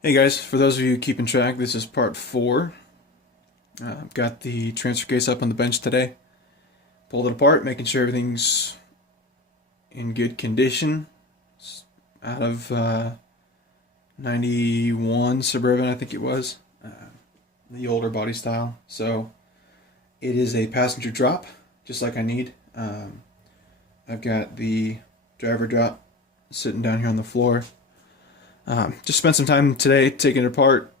Hey guys, for those of you keeping track, this is part 4. I've got the transfer case up on the bench today. Pulled it apart, making sure everything's in good condition. It's out of 91 Suburban, I think it was. The older body style. So it is a passenger drop, just like I need. I've got the driver drop sitting down here on the floor. Just spent some time today taking it apart,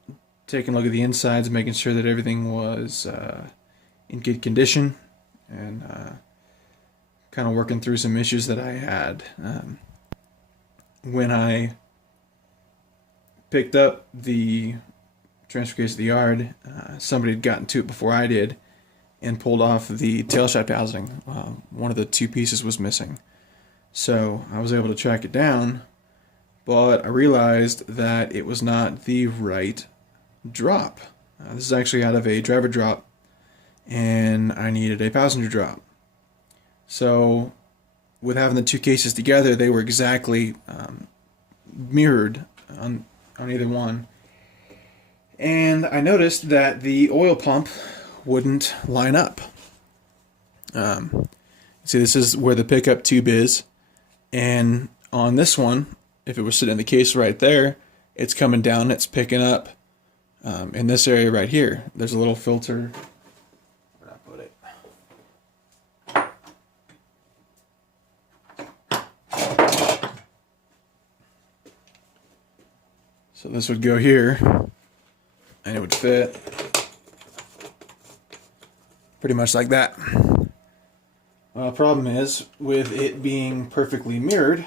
taking a look at the insides, making sure that everything was in good condition, and kind of working through some issues that I had. When I picked up the transfer case at the yard, somebody had gotten to it before I did and pulled off the tailshaft housing. One of the two pieces was missing. So I was able to track it down, but I realized that it was not the right drop. This is actually out of a driver drop, and I needed a passenger drop. So with having the two cases together, they were exactly mirrored on either one. And I noticed that the oil pump wouldn't line up. See, this is where the pickup tube is, and on this one, if it was sitting in the case right there, it's coming down, it's picking up in this area right here. There's a little filter. Where'd I put it? So this would go here, and it would fit pretty much like that. Well, the problem is, with it being perfectly mirrored,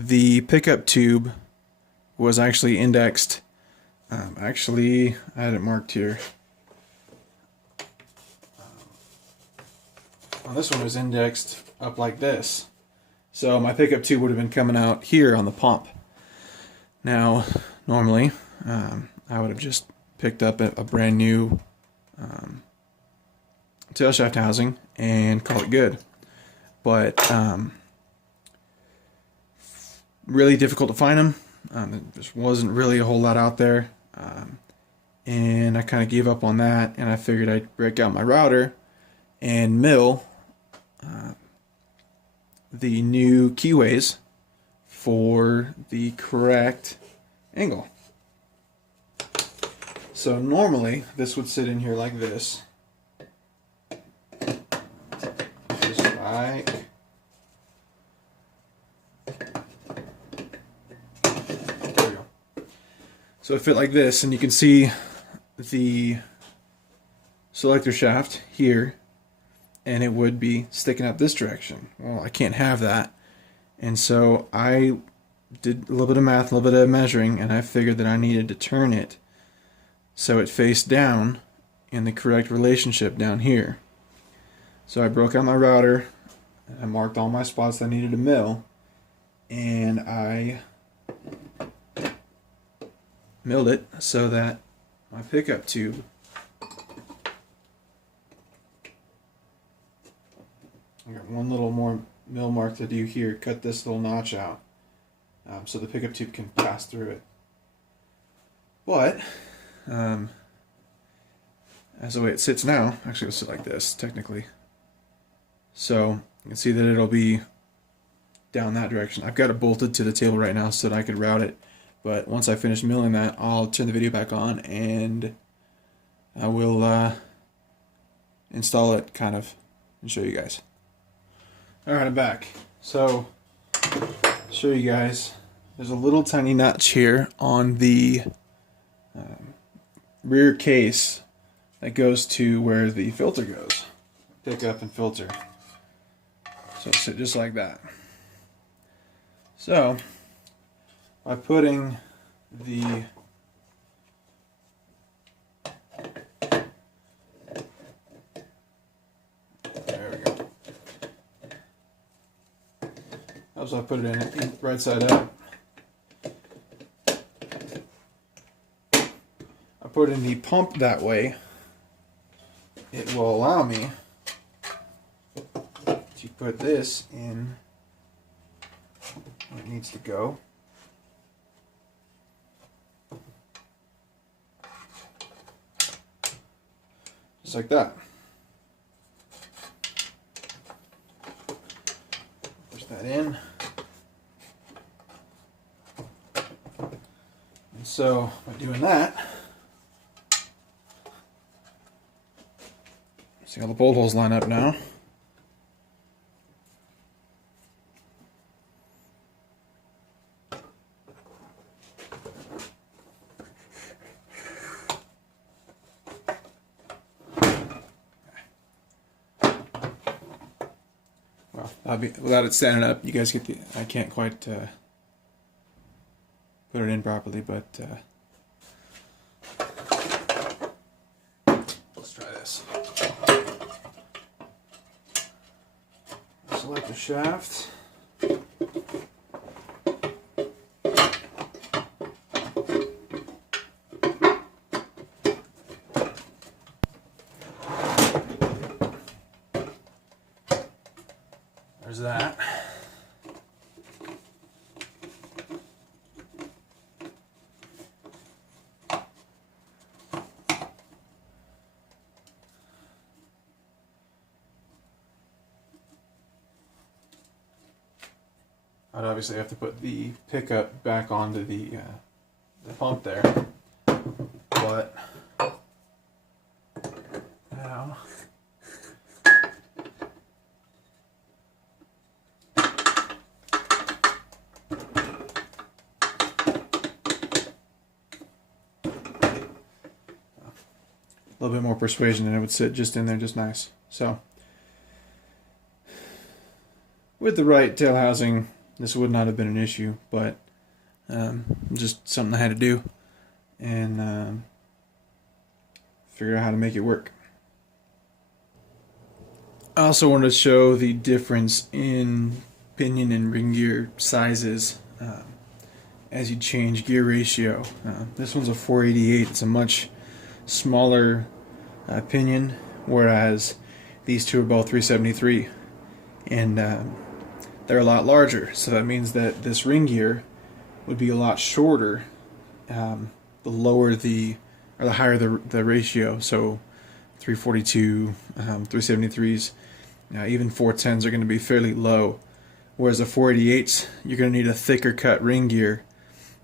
the pickup tube was actually indexed. Actually, I had it marked here. Well, this one was indexed up like this. So my pickup tube would have been coming out here on the pump. Now, normally, I would have just picked up a brand new tailshaft housing and call it good. But really difficult to find them. There just wasn't really a whole lot out there. And I kind of gave up on that, and I figured I'd break out my router and mill the new keyways for the correct angle. So normally this would sit in here like this. Just like so it fit like this, and you can see the selector shaft here, and it would be sticking out this direction. Well, I can't have that, and so I did a little bit of math, a little bit of measuring, and I figured that I needed to turn it so it faced down in the correct relationship down here. So I broke out my router, and I marked all my spots that I needed to mill, and I milled it so that my pickup tube I got one little more mill mark to do here. Cut this little notch out so the pickup tube can pass through it. But as the way it sits now, actually it'll sit like this technically. So you can see that it'll be down that direction. I've got it bolted to the table right now so that I could route it. But once I finish milling that, I'll turn the video back on and I will install it kind of and show you guys. Alright, I'm back. So, show you guys, there's a little tiny notch here on the rear case that goes to where the filter goes. Pick up and filter. So sit just like that. So, by putting the there we go. Also, I put it in right side up. I put in the pump that way. It will allow me to put this in where it needs to go. just like that. Push that in. And so by doing that, see how the bolt holes line up now. Well, without it standing up, you guys get the. I can't quite put it in properly, but let's try this. Select the shaft. There's that. I'd obviously have to put the pickup back onto the pump there, but now a little bit more persuasion and it would sit just in there just nice. So with the right tail housing, this would not have been an issue, but just something I had to do and figure out how to make it work. I also wanted to show the difference in pinion and ring gear sizes as you change gear ratio. This one's a 488. It's a much smaller pinion, whereas these two are both 373, and they're a lot larger, so that means that this ring gear would be a lot shorter the lower the higher the ratio. So 342, 373s, even 410s are going to be fairly low, whereas the 488s, you're going to need a thicker cut ring gear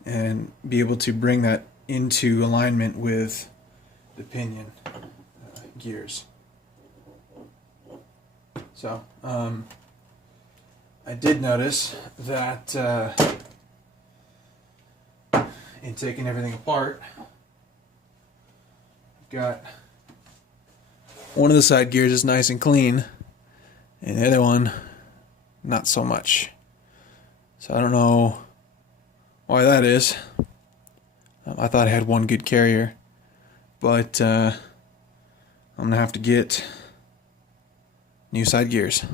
and be able to bring that into alignment with the pinion gears. So I did notice that in taking everything apart, got one of the side gears is nice and clean and the other one not so much. So I don't know why that is. I thought I had one good carrier, but I'm gonna have to get new side gears.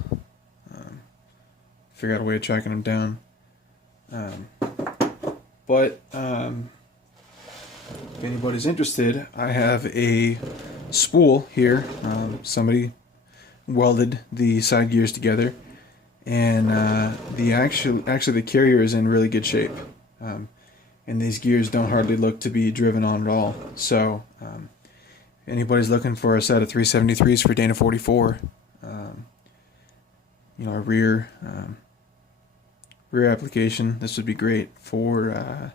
Figure out a way of tracking them down. But if anybody's interested, I have a spool here. Somebody welded the side gears together, and actually the carrier is in really good shape. And these gears don't hardly look to be driven on at all. So if anybody's looking for a set of 373s for Dana 44, a rear application, this would be great for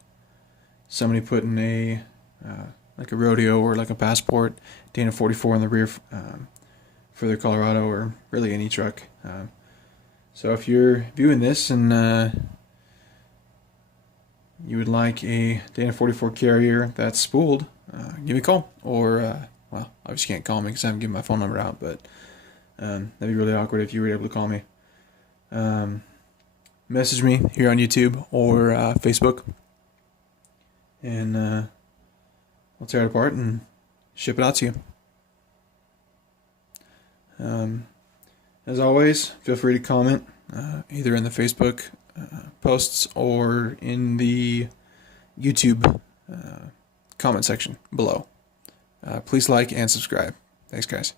somebody putting a like a rodeo or like a Passport Dana 44 in the rear for their Colorado, or really any truck. So if you're viewing this and you would like a Dana 44 carrier that's spooled, give me a call. Or, well, I just can't call me because I haven't given my phone number out, but that'd be really awkward if you were able to call me. Message me here on YouTube or Facebook, and we'll tear it apart and ship it out to you. As always, feel free to comment either in the Facebook posts or in the YouTube comment section below. Please like and subscribe. Thanks, guys.